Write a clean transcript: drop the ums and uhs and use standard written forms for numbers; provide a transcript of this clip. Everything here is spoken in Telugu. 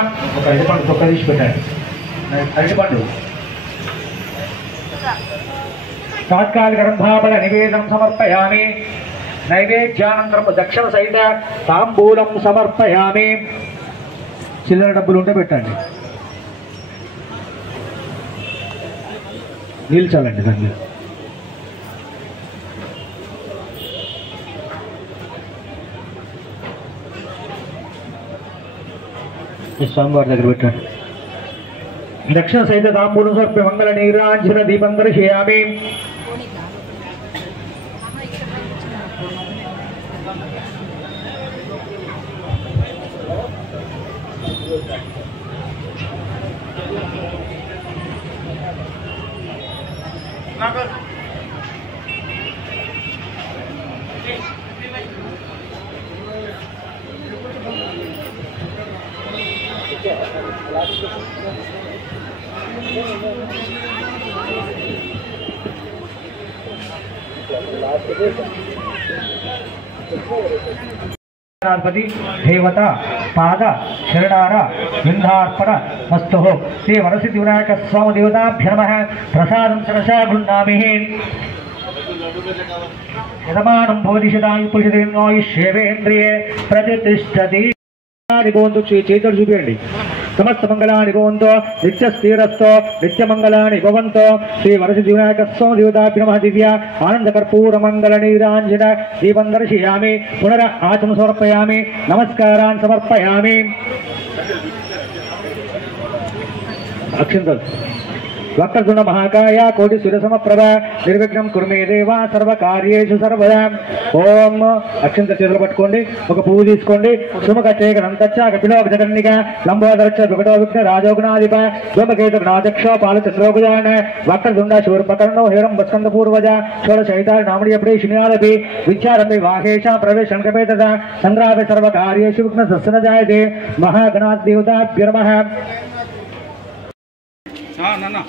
ఒక అరటిపండు తొక్క తీసి పెట్టండి. అరటిపండు తాత్కాలిక రంభాపల నివేదనం సమర్పయామి. నైవేద్యానంతరం దక్షిణ సహిత తాంబూలం సమర్పయామి. చిల్లర డబ్బులు ఉంటే పెట్టండి. నీళ్ళు చాలండి దాని మీద. స్వామివారి దగ్గర పెట్టండి. దక్షిణ సహిత తాంబూలం సమర్పి మంగళ నీరాంజన దీపం దర్శయామి. गणपति देवता पाद शरणार विंधार्पण मस्तु श्री वरसिद्धि विनायक स्वामी देवताभ्यो नमः। प्रसादं सरसा गृह्णामि। यजमानं भवति शतायुपुरुषेन्द्रिये प्रतिष्ठति। निबोंतु चेतुर చూపియండి. समस्त मंगलानि भवन्तु नित्यस्थिरस्तु नित्यमंगलानि भवन्तु। श्री वरसिद्धि विनायक स्वामी देवताभ्यो नमः। दिव्य आनंद कर्पूर मंगल नीरांजन दीपं दर्शयामि। पुनः आचमनं समर्पयामि। नमस्कारान् समर्पयामि। अक्षंतल वक्रतुंड महाकाय कोटि सूर्यसमप्रभ निर्विघ्नं कुरु मे देवा सर्वकार्येषु सर्वदा। ओम अक्षंत చేతులు పట్టుకోండి. ఒక పువ్వు తీసుకోండి. సుముఖచేకనంతచ్చ కపిలో జగన్నిక లంబోదరచ్చ వికటో విఘ్న రాజోగుణాధిప ధూమకేతు గణాధ్యక్ష పాలచంద్రోగుజాన వక్రతుండ శూర్పకర్ణో హిరంబస్కంద పూర్వజ షోడశైతార నామడి ప్రేషిణ్యాదపి విచారపి వాహేష ప్రవేశంకపే తదా సంగ్రామే సర్వకార్యేషు విఘ్న సస్సన జాయతే మహాగణాధ్ దేవతాభ్యో నమః। ना